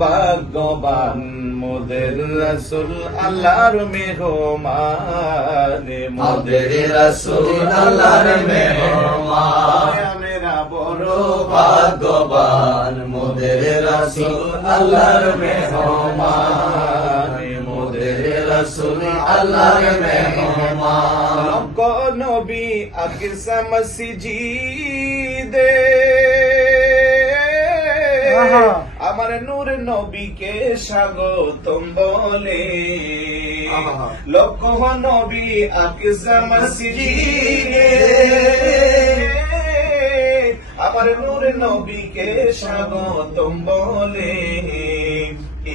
ভাগ্যবান মোদের রাসূল আল্লাহর মেহমান, মোদের রাসূল আল্লাহর মেহমান। মেরা বড় ভাগ্যবান মোদের রাসূল আল্লাহর মেহমান, মোদের রাসূল আল্লাহর মেহমান। লক্ষ নবী আকসাম সিজদে আমার নূর নবীকে স্বাগতম বলে, লক্ষ নবী আকসাম সিজদে আমার নূর নবীকে স্বাগতম বলে।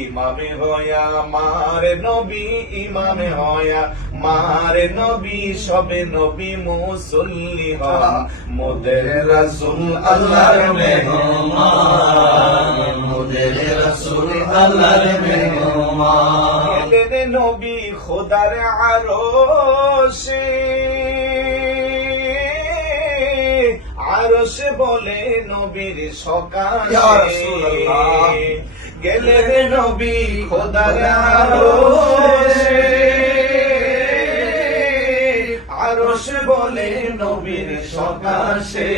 ইমামে হয়া মার নবী, ইমামে হয়া মার নবী, সবে নবী মুসল্লি হন মোদের রাসূল আল্লাহর মেহমান, মোদের রাসূল আল্লাহর মেহমান। গেলেন নবী খোদার আরশে, আরশে বলে নবীর সকাশে, গেলেন নবী খোদার আরশে, আরশে বলে নবীর সকাশে।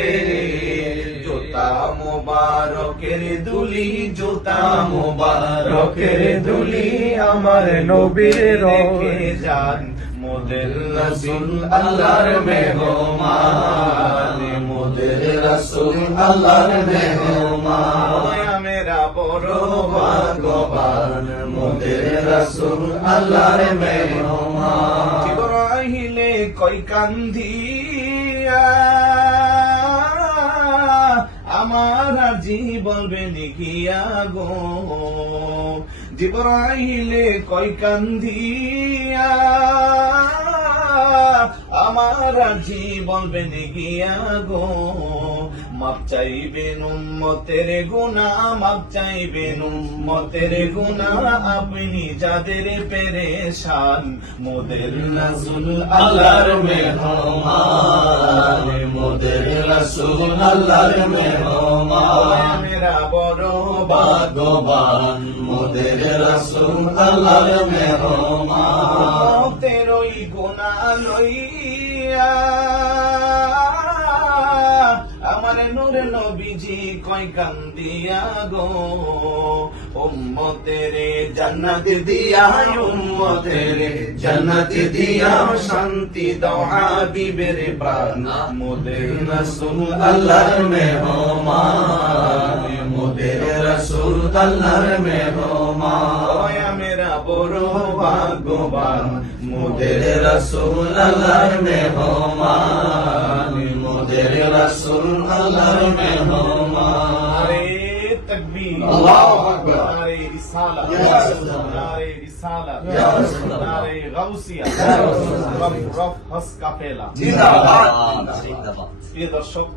জুতা মুবারকের দুলি, জুতা মুবারকের দুলি আমার নবীর রেখে যান মোদের রাসূল আল্লাহর মেহমান, মোদের রাসূল আল্লাহর মেহমান। মেরা বড় ভাগ্যবান মোদের রাসূল আল্লাহর মেহমান। জিবরাইলে কই কান্দিয়া আমার আজি বলবেন গিয়া গো, জিবরাইলে কই কান্দিয়া আমার আজি বলবেন গিয়া গো। মাপ চাইবেন উম্মতের গুনাহ, মাপ চাইবেন উম্মতের গুনাহ, আপনি যাদের পেরেশান মোদের রাসূল আল্লাহর মেহমান, মোদের রাসূল আল্লাহর মেহমান। মেরা বড় ভাগ্যবান মোদের রাসূল আল্লাহর মেহমান। তেরোই গুনাহ লইয়া আমার নূর নবীজি কই কান্দিয়া গো। উম্মতের জান্নাত দিয়া, উম্মতের জান্নাত দিয়া, শান্তি দাও হাবিবের প্রাণ মোদের রাসূল আল্লাহর মেহমান, মোদের রাসূল আল্লাহর মেহমান। মেরা বড় ভাগ্যবান মোদের রাসূল আল্লাহর মেহমান, মোদের রাসূল আল্লাহর মেহমান। নারে তাকবীর, আল্লাহু আকবার, নারে রিসালাত, ইয়া রাসূলুল্লাহ, নারে রিসালাত, ইয়া রাসূলুল্লাহ, নারে গাউসিয়া, ইয়া রাসূলুল্লাহ, রফ রফ হস কাফেলা। জিন্দাবাদ, জিন্দাবাদ। প্রিয় দর্শক,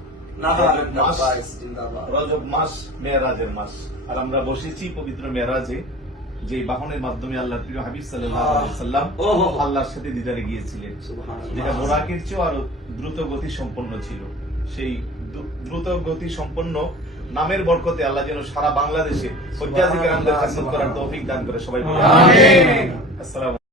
জিন্দাবাদ। রজব মাস মেরাজের মাস, আর আমরা বসেছি পবিত্র মেরাজে, যে বাহনের মাধ্যমে আল্লাহর প্রিয় হাবিব সাল্লাল্লাহু আলাইহি ওয়াসাল্লাম আল্লাহর সাথে দিদারে গিয়েছিলেন, যেটা বোরাকের চেয়েও আরো দ্রুত গতি সম্পন্ন ছিল। সেই দ্রুত গতি সম্পন্ন নামের বরকতে আল্লাহ যেন সারা বাংলাদেশে হজ্জাজি কেরামদের খেদমত করার তৌফিক দান করে। সবাই বলি আমিন। আসসালামু